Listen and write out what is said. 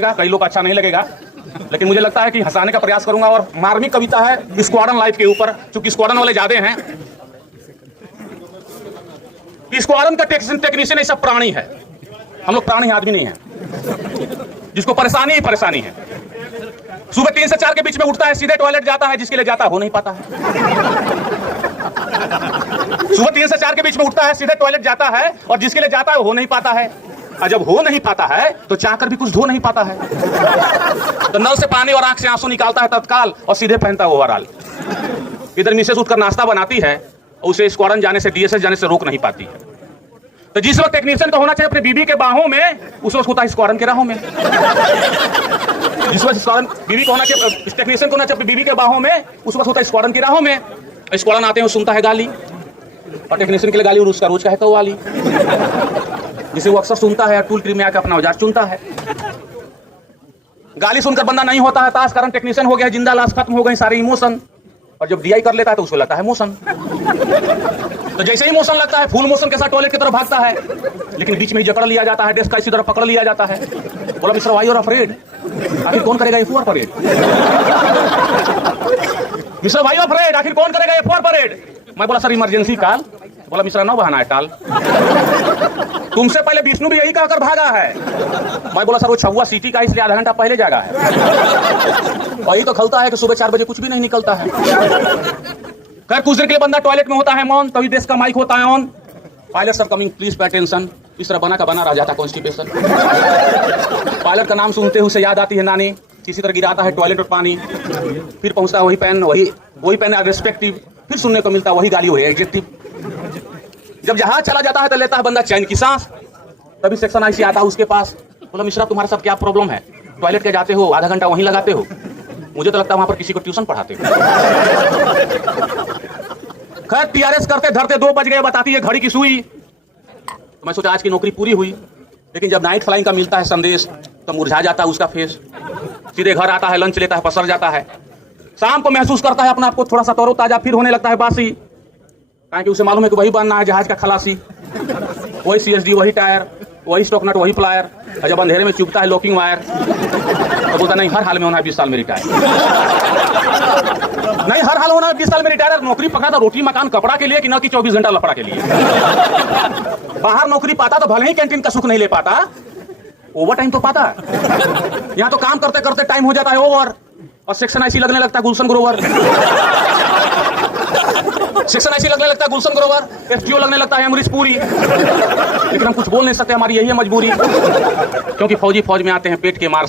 कई लोग अच्छा नहीं लगेगा, लेकिन मुझे लगता है कि हंसाने का प्रयास करूंगा। और मार्मिक कविता है स्क्वाड्रन लाइफ के ऊपर, चूंकि स्क्वाड्रन वाले ज्यादा हैं। स्क्वाड्रन का टेक्नीशियन ये सब प्राणी है, हम लोग प्राणी आदमी नहीं है, जिसको परेशानी ही परेशानी है। सुबह 3 से 4 के बीच में उठता है, सीधे टॉयलेट जाता है, जिसके लिए जाता हो नहीं पाता है। सुबह 3 से 4 के बीच में उठता है, सीधे टॉयलेट जाता है, और जिसके लिए जाता है हो नहीं पाता है। और जब हो नहीं पाता है तो चाहकर भी कुछ धो नहीं पाता है, तो नल से पानी और आंख से आंसू निकालता है तत्काल, और सीधे पहनता है ओवरऑल। इधर मिसेस उठकर नाश्ता बनाती है, उसे स्क्वाड्रन जाने से, डीएसएस जाने से रोक नहीं पाती है। तो जिस वक्त टेक्नीशियन को होना चाहिए अपनी बीबी के बाहों में, उस वक्त होता है स्क्वाड्रन के राहों में। जिस वक्त बीबी को होना चाहिए, टेक्नीशियन को होना चाहिए अपनी बीबी के बाहों में, उस वक्त होता है स्क्वाड्रन के राहों में। स्क्वाड्रन आते हैं, सुनता है गाली, और टेक्नीशियन के लिए गाली उसका रोज का है तो वाली, जिसे वो अक्सर सुनता है, टूल ट्री में आकर अपना औजार चुनता है। गाली सुनकर बंदा नहीं होता है ताश, कारण टेक्नीशियन हो गया जिंदा लाश, खत्म हो गई सारे इमोशन। और जब डीआई कर लेता है तो उसको लगता है मोशन। तो जैसे ही मोशन लगता है, फुल मोशन के साथ टॉयलेट की तरफ भागता है, लेकिन बीच में ही जकड़ लिया जाता है, डेस्क का इसी तरफ पकड़ लिया जाता है। बोला मिस्टर वाई और अफ्रेड, आखिर कौन करेगा F4 परेड? मिस्टर वाई और अफ्रेड, आखिर कौन करेगा F4 परेड? मैं बोला सर इमरजेंसी कॉल। बोला मिश्रा नौ बहाना है टाल, तुमसे पहले विष्णु भी यही कहकर भागा है। मैं बोला सर वो छुआ सीटी का, इसलिए आधा घंटा पहले जागा है। वही तो खलता है कि सुबह 4 बजे कुछ भी नहीं निकलता है। खैर कुछ देर के लिए बंदा टॉयलेट में होता है मौन, तभी देश का माइक होता है on. Pilot sir coming please pay attention. इस तरह बना का बना रह जाता कॉन्स्टिपेशन। पायलट का नाम सुनते ही उसे याद आती है नानी, इसी तरह गिराता है टॉयलेट में पानी, फिर पहुंचता है वही पेन रेस्पेक्टिव, फिर सुनने को मिलता वही गाली, वही एडजेक्टिव। जब जहाज चला जाता है तो लेता है बंदा चैन की सांस, तभी सेक्शन आईसी आता है उसके पास। बोला मिश्रा तुम्हारे साथ क्या प्रॉब्लम है, टॉयलेट के जाते हो, आधा घंटा वहीं लगाते हो, मुझे तो लगता है वहां पर किसी को ट्यूशन पढ़ाते हो। खैर टीआरएस करते धरते 2 बज गए, बताती है घड़ी की सुई। तो मैं सोचा आज की नौकरी पूरी हुई, लेकिन जब नाइट फ्लाइंग का मिलता है संदेश तो मुरझा जाता है उसका फेस। सीधे घर आता है, लंच लेता है, पसर जाता है। शाम को महसूस करता है अपना आपको थोड़ा सा तरोताजा, फिर होने लगता है बासी, कि उसे मालूम है कि वही बनना है जहाज का खलासी। वही सीएसडी, वही टायर, वही स्टॉक नट, वही प्लायर। और जब अंधेरे में चुभता है लॉकिंग वायर, तो बोलता नहीं हर हाल में होना है 20 साल में रिटायर। नहीं हर हाल होना है 20 साल में रिटायर। नौकरी पकड़ा था रोटी मकान कपड़ा के लिए, कि न कि 24 घंटा लफड़ा के लिए। बाहर नौकरी पाता तो भले ही कैंटीन का सुख नहीं ले पाता, ओवर टाइम तो पाता। यहाँ तो काम करते करते टाइम हो जाता है ओवर, और सेक्शन आईसी लगने लगता है गुलशन ग्रोवर। सेक्शन ऐसी लगने लगता है गुलशन ग्रोवर, एफटीओ लगने लगता है अमरीश पुरी। लेकिन हम कुछ बोल नहीं सकते, हमारी यही है मजबूरी, क्योंकि फौजी फौज में आते हैं पेट के मार